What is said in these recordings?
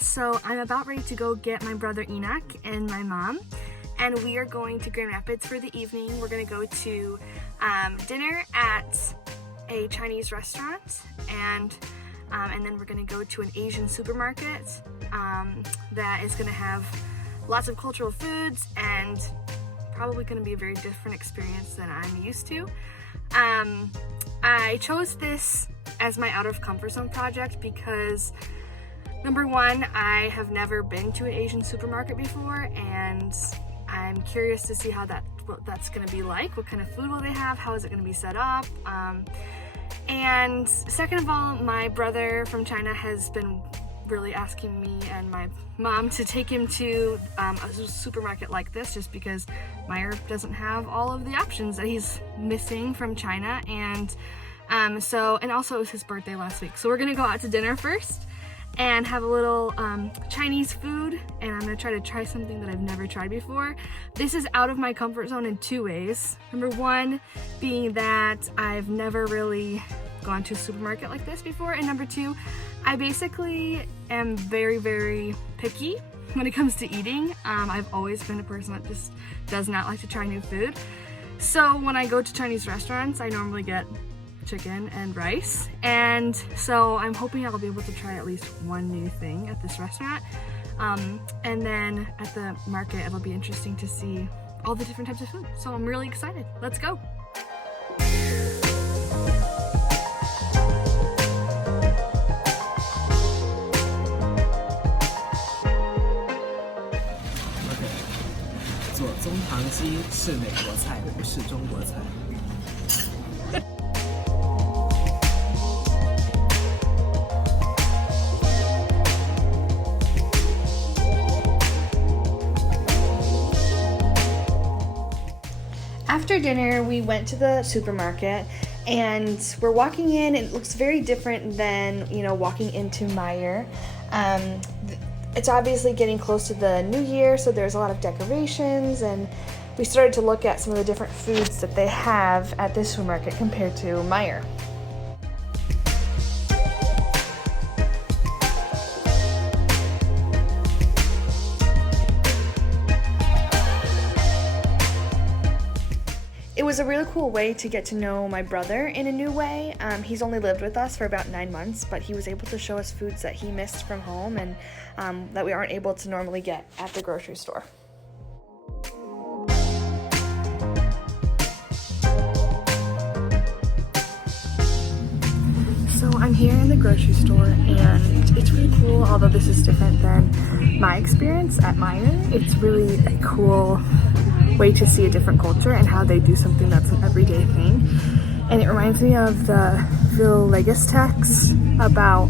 so I'm about ready to go get my brother Enoch and my mom, and we are going to Grand Rapids for the evening. We're gonna go to dinner at a Chinese restaurant, and then we're gonna go to an Asian supermarket that is gonna have lots of cultural foods and probably gonna be a very different experience than I'm used to. I chose this as my out of comfort zone project because number one, I have never been to an Asian supermarket before, and I'm curious to see what that's gonna be like. What kind of food will they have? How is it gonna be set up? And second of all, my brother from China has been really asking me and my mom to take him to a supermarket like this, just because Meijer doesn't have all of the options that he's missing from China. And also it was his birthday last week, so we're gonna go out to dinner first and have a little Chinese food, and I'm gonna try something that I've never tried before. This is out of my comfort zone in two ways. Number one being that I've never really gone to a supermarket like this before, and number two, I basically am very, very picky when it comes to eating. I've always been a person that just does not like to try new food. So when I go to Chinese restaurants, I normally get chicken and rice, and so I'm hoping I'll be able to try at least one new thing at this restaurant, and then at the market it'll be interesting to see all the different types of food. So I'm really excited. Let's go.做中糖鸡是美国菜，不是中国菜。After dinner, we went to the supermarket, and we're walking in, and it looks very different than, walking into Meijer. It's obviously getting close to the new year, so there's a lot of decorations, and we started to look at some of the different foods that they have at this supermarket compared to Meijer. It was a really cool way to get to know my brother in a new way. He's only lived with us for about 9 months, but he was able to show us foods that he missed from home and that we aren't able to normally get at the grocery store. So I'm here in the grocery store, and it's really cool. Although this is different than my experience at Meijer, it's really a cool way to see a different culture and how they do something that's an everyday thing. And it reminds me of the Villegas text about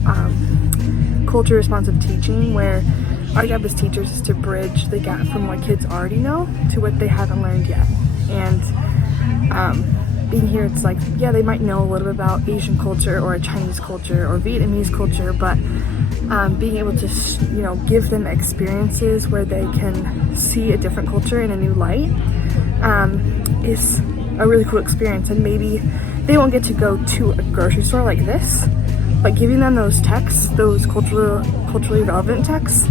culture responsive teaching, where our job as teachers is to bridge the gap from what kids already know to what they haven't learned yet. And being here, it's like, yeah, they might know a little bit about Asian culture or Chinese culture or Vietnamese culture, but being able to, give them experiences where they can see a different culture in a new light is a really cool experience. And maybe they won't get to go to a grocery store like this, but giving them those texts, those culturally relevant texts,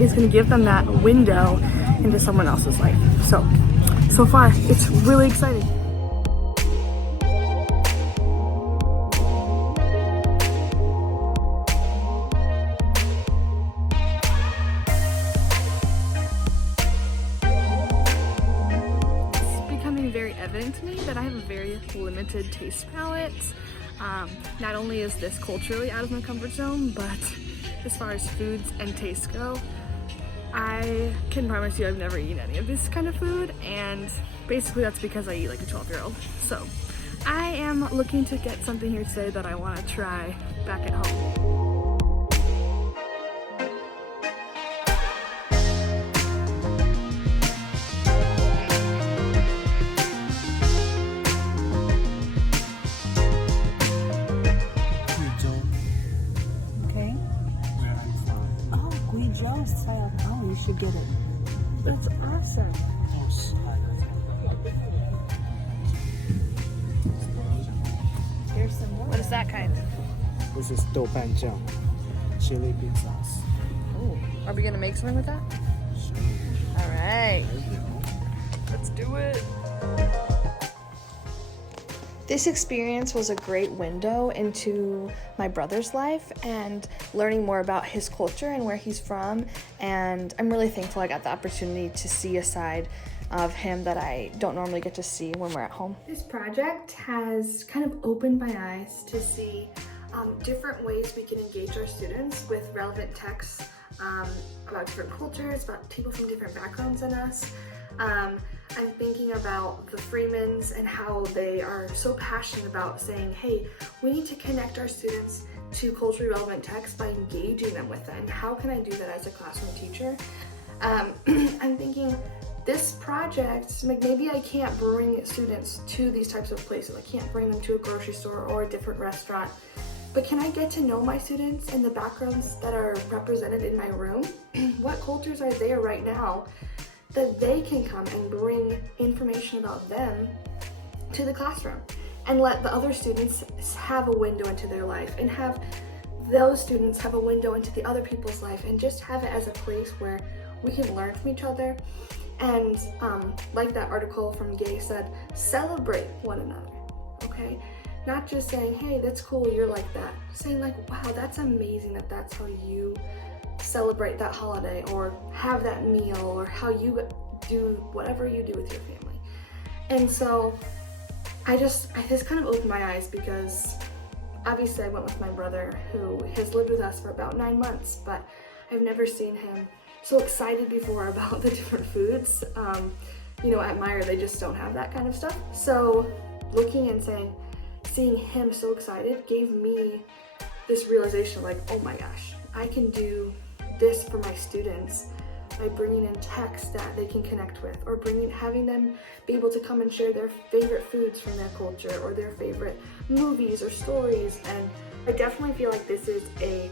is going to give them that window into someone else's life. So far, it's really exciting. Very evident to me that I have a very limited taste palette. Not only is this culturally out of my comfort zone, but as far as foods and tastes go, I can promise you I've never eaten any of this kind of food, and basically that's because I eat like a 12-year-old. So I am looking to get something here today that I want to try back at home. Style. Oh, you should get it. That's awesome. Here's some more. What is that kind? This is 豆瓣酱 chili bean sauce. Ooh, are we gonna make something with that? All right, let's do it. This experience was a great window into my brother's life and learning more about his culture and where he's from. And I'm really thankful I got the opportunity to see a side of him that I don't normally get to see when we're at home. This project has kind of opened my eyes to see different ways we can engage our students with relevant texts about different cultures, about people from different backgrounds than us. I'm thinking about the Freemans and how they are so passionate about saying, hey, we need to connect our students to culturally relevant texts by engaging them with it. And how can I do that as a classroom teacher? I'm thinking this project, maybe I can't bring students to these types of places. I can't bring them to a grocery store or a different restaurant. But can I get to know my students and the backgrounds that are represented in my room? What cultures are there right now that they can come and bring information about them to the classroom and let the other students have a window into their life and have those students have a window into the other people's life and just have it as a place where we can learn from each other and like that article from Gay said, celebrate one another, okay? Not just saying, hey, that's cool, you're like that. Saying like, wow, that's amazing that that's how you celebrate that holiday or have that meal or how you do whatever you do with your family. And so I just kind of opened my eyes because obviously I went with my brother who has lived with us for about 9 months, but I've never seen him so excited before about the different foods. You know, at Meyer they just don't have that kind of stuff. So looking and seeing him so excited gave me this realization like, oh my gosh, I can do this for my students by bringing in text that they can connect with, or having them be able to come and share their favorite foods from their culture or their favorite movies or stories. And I definitely feel like this is a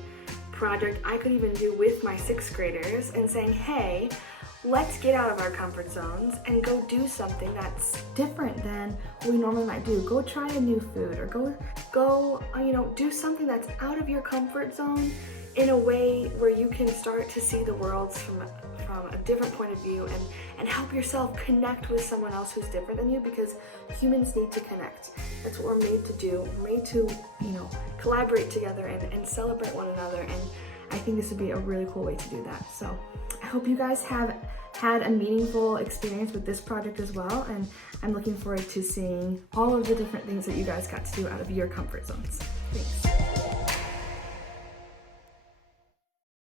project I could even do with my 6th graders and saying, hey, let's get out of our comfort zones and go do something that's different than what we normally might do. Go try a new food or go you know, do something that's out of your comfort zone in a way where you can start to see the world from a different point of view and help yourself connect with someone else who's different than you, because humans need to connect. That's what we're made to do. We're made to, you know, collaborate together and celebrate one another, and I think this would be a really cool way to do that. So I hope you guys have had a meaningful experience with this project as well, and I'm looking forward to seeing all of the different things that you guys got to do out of your comfort zones. Thanks.